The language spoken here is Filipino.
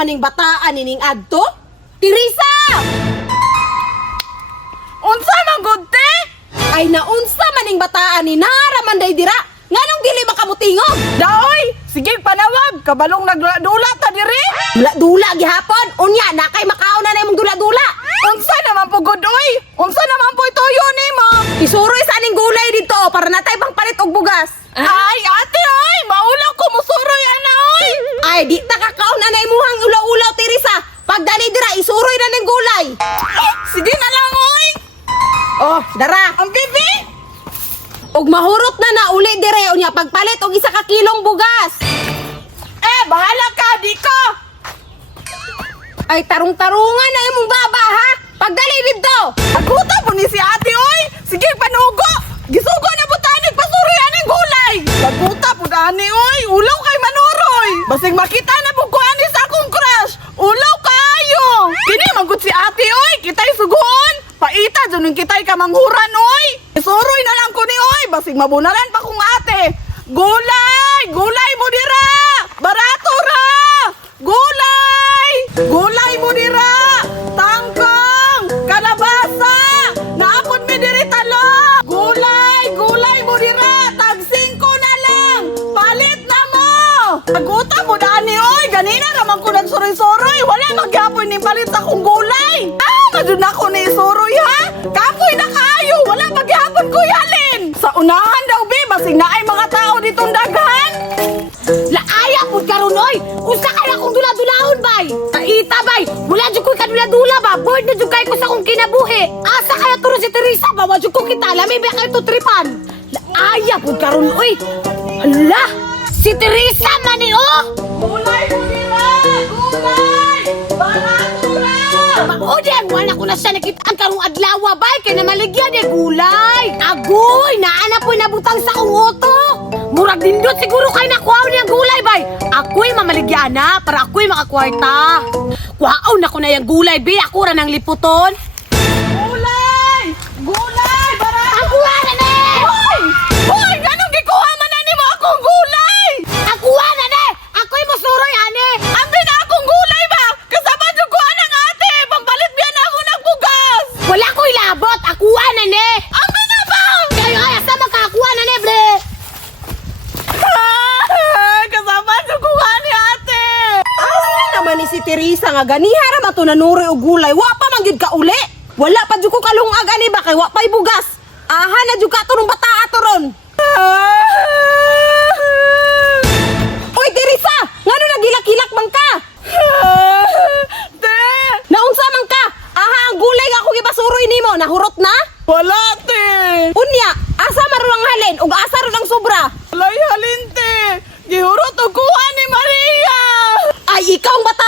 maning bataan nining adto? Teresa! Unsa man gud te? Ay naunsa maning bataan ni naraman day dira? Nganong dili makamutingog? Daoy, sige panawag, kabalong nagdula ta diri. Dula gihapon. Unya na kay makaon na imong dula-dula. Unsa naman po gud oy? Unsa naman po ituyo nimo? Isuroy sa aning gulay dito para natay pangpalit og bugas. Ay, ate oy, maulaw ko musuroy ana oy. Ay di ta kakaon na imuhang ulaw-ulaw Teresa. Pagdali dira isuroy na ning gulay. Sige na lang oy. Oh, dara. Ang bibi. Og mahurot na uli dire unya pagpalit og 1 ka kilong bugas. Bahala ka, di ko. Ay tarong-tarungan na imong baba ha. Pagdali dito. Aguta po ni si ate oy. Sige panugo. Gisugo na butan nagpasuroy aning gulay. Aguta po dani oy. Ulaw kay manuroy. Basig makita na po ko ani sa akong crush. Ulaw kayo. Kini manggod si ate oy. Kitay sugon. Paita dun kitay ka manghuran oy. Isuroy na lang ko ni oy. Basig mabunalan pa kong ate. Gulay! Gulay mo dira! Barato ra! Gulay! Gulay mo dira! Tangkong! Kalabasa! Naapon mi diri talo! Gulay! Gulay mo dira! Tag 5 na lang! Palit na mo! Aguta mo dani oy! Ganina naman ko nagsuroy-suroy! Wala magyapon ni palit sa kong gulay! Madun ako ni suroy ha! Kapoy na kayo! Wala magyapon ko yalin! Sa unahan daw bi! Basig na ay mga tao ditong daghan! Laaya pud karon oy. Usa kay akong dula-dulahon bay. Kaita bay. Wala jud ko kadula-dula ba. Bored na jud kay ko sa akong kinabuhi. Asa kaya turo si Teresa ba? Wa jud ko kita lami ba kay to tripan. Laaya pud karon oy. Hala! Si Teresa man ni oh. Gulay mo nila! Gulay! Barato na! Maudyan, wala ko na siya nakita ang karong adlaw bay kay na maligyan ni gulay. Agoy, naana po nabutang sa akong uto. Murag dindot siguro kay nakuha niya gulay bay. Ako'y mamaligyan na para ako'y makakwarta. Kuhaon na ko na yung gulay bay. Ako ra nang liputon. Gulay! Gulay! Barato! Ang kuha na ni! Hoy! Hoy! Ganong gikuha man na mo akong gulay! Ang kuha na ni! Ako'y musuroy ani! Ambi na akong gulay ba? Kasama dyan ko ng ate! Pampalit biyan na ako nagbugas! Wala ko'y labot! Akuha na ni! Ambi na ba? Kayo ay asa makakuha na ni bre! Kasama dyan ko ni ate! Asa naman ni si Teresa nga ganiha ra mato nanuroy og gulay. Wa pa man gyud ka uli. Wala pa jud ko kalungag ani ba kay wa pa'y bugas. Aha na jud ka turong bata atoron. Oy Teresa, ngano nagilak-hilak man ka? Te! Naunsa man ka? Aha ang gulay nga ako gipasuroy nimo, nahurot na? Wala, te! Unya, asa maruang halin ug asa ron ang sobra? Walay halin, te! Gihurot o kuha ni Maria! Ay ikaw ang bata